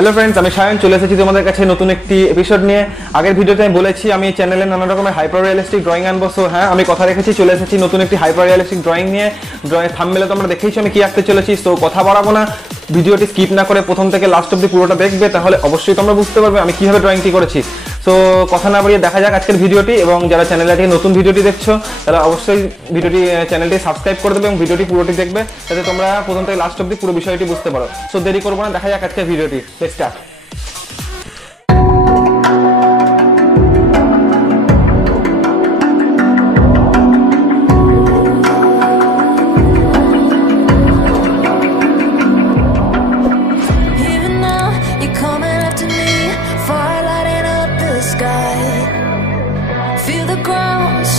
Hello friends, আমি সায়ন চলে এসেছি তোমাদের কাছে নতুন একটি এপিসোড নিয়ে। আগের ভিডিওতে আমি বলেছি আমি চ্যানেলে নানা রকমের হাইপার রিয়েলিস্টিক ড্রয়িং আনবো। সো হ্যাঁ, আমি কথা রেখেছি, চলে এসেছি নতুন একটি হাইপার রিয়েলিস্টিক ড্রয়িং নিয়ে। থাম্বনেলে তোমরা দেখেইছো আমি কি আঁকতে চলেছি। সো কথা বাড়াবো না, ভিডিওটি স্কিপ না করে প্রথম থেকে লাস্ট অব্দি পুরোটা দেখবে, তাহলে অবশ্যই তোমরা বুঝতে পারবে আমি কিভাবে ড্রয়িংটি করেছি। সো কথা না বাড়িয়ে দেখা যাক আজকের ভিডিওটি, এবং যারা চ্যানেলটি নতুন ভিডিওটি দেখছো তারা অবশ্যই চ্যানেলটি সাবস্ক্রাইব করে দেবে এবং ভিডিওটি পুরোটি দেখবে, যাতে তোমরা প্রথম থেকে লাস্ট অব্দি পুরো বিষয়টি বুঝতে পারো। সো দেরি করবো না, দেখা যাক আজকের ভিডিওটি। Let's start.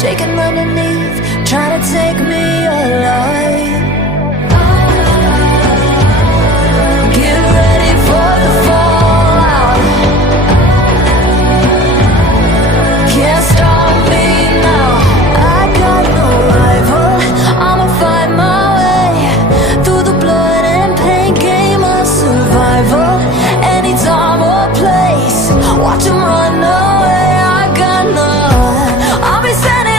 Shaking underneath, trying to take me alive. Get ready for the fallout. Can't stop me now. I got no rival. I'ma fight my way through the blood and pain game of survival. Any time or place, watch 'em run away. I got none. I'll be standing.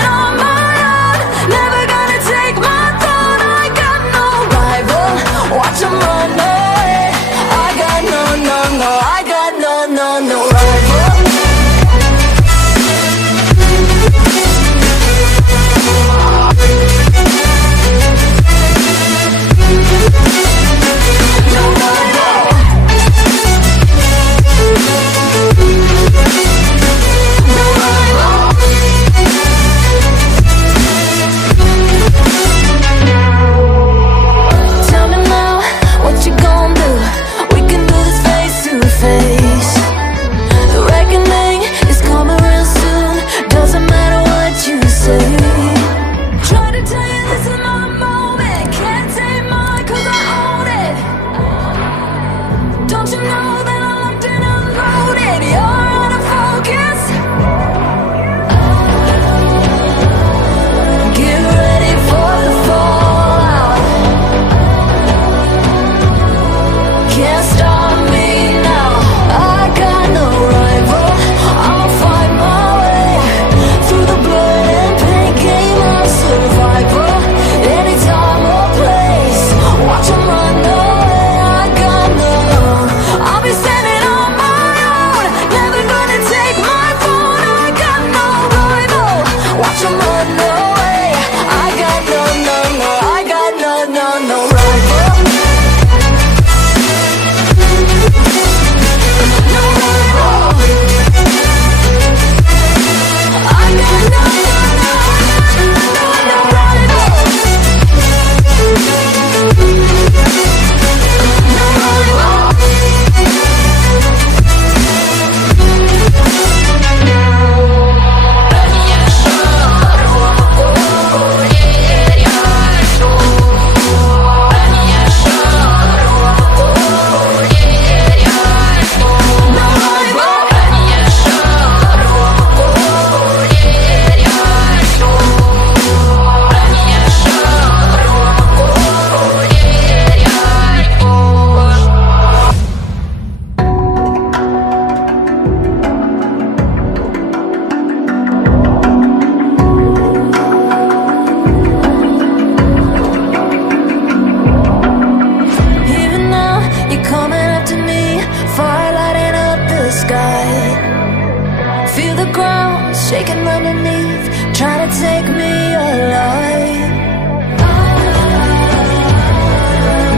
Feel the ground shaking underneath, trying to take me alive.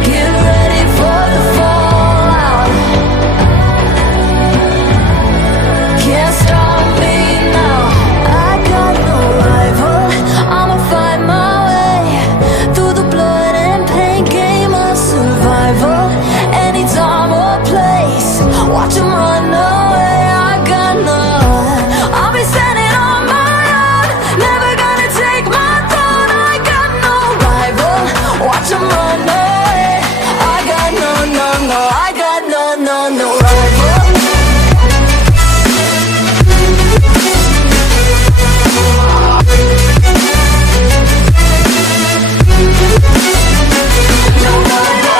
Get ready for the fallout. Can't stop me now. I got no rival. I'ma fight my way through the blood and pain game of survival. Any time or place, watch 'em run away. I got none. I'll be standing on my own, never gonna take my throne. I got no rival, watch 'em run away. I got no, I got no rival. No rival.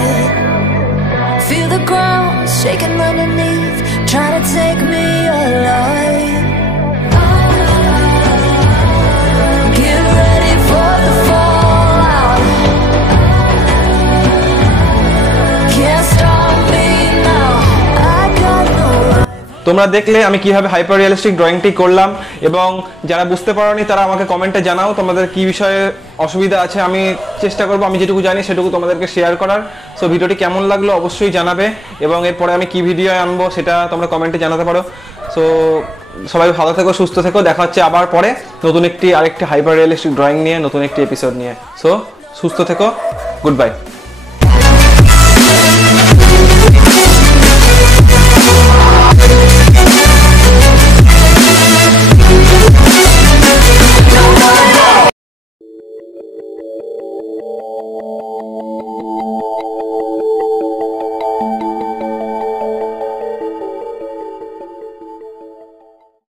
light. Feel the ground shaking underneath, trying to take me alive. Get ready for the fallout. Can't stop me now. I got no right. তোমরা দেখলে আমি কিভাবে hyper realistic ড্রয়িংটি করলাম, এবং যারা বুঝতে পারোনি তারা আমাকে কমেন্টে জানাও তোমাদের কি বিষয়ে অসুবিধা আছে। আমি চেষ্টা করব আমি যেটুকু জানি সেটুকু তোমাদেরকে শেয়ার করার। সো ভিডিওটি কেমন লাগলো অবশ্যই জানাবে, এবং এরপরে আমি কি ভিডিও আনবো সেটা তোমরা কমেন্টে জানাতে পারো। সো সবাই ভালো থেকো, সুস্থ থেকো, দেখা হচ্ছে আবার পরে নতুন আরেকটি হাইপার রিয়েলিস্টিক ড্রয়িং নিয়ে, নতুন একটি এপিসোড নিয়ে। সো সুস্থ থেকো, গুড বাই।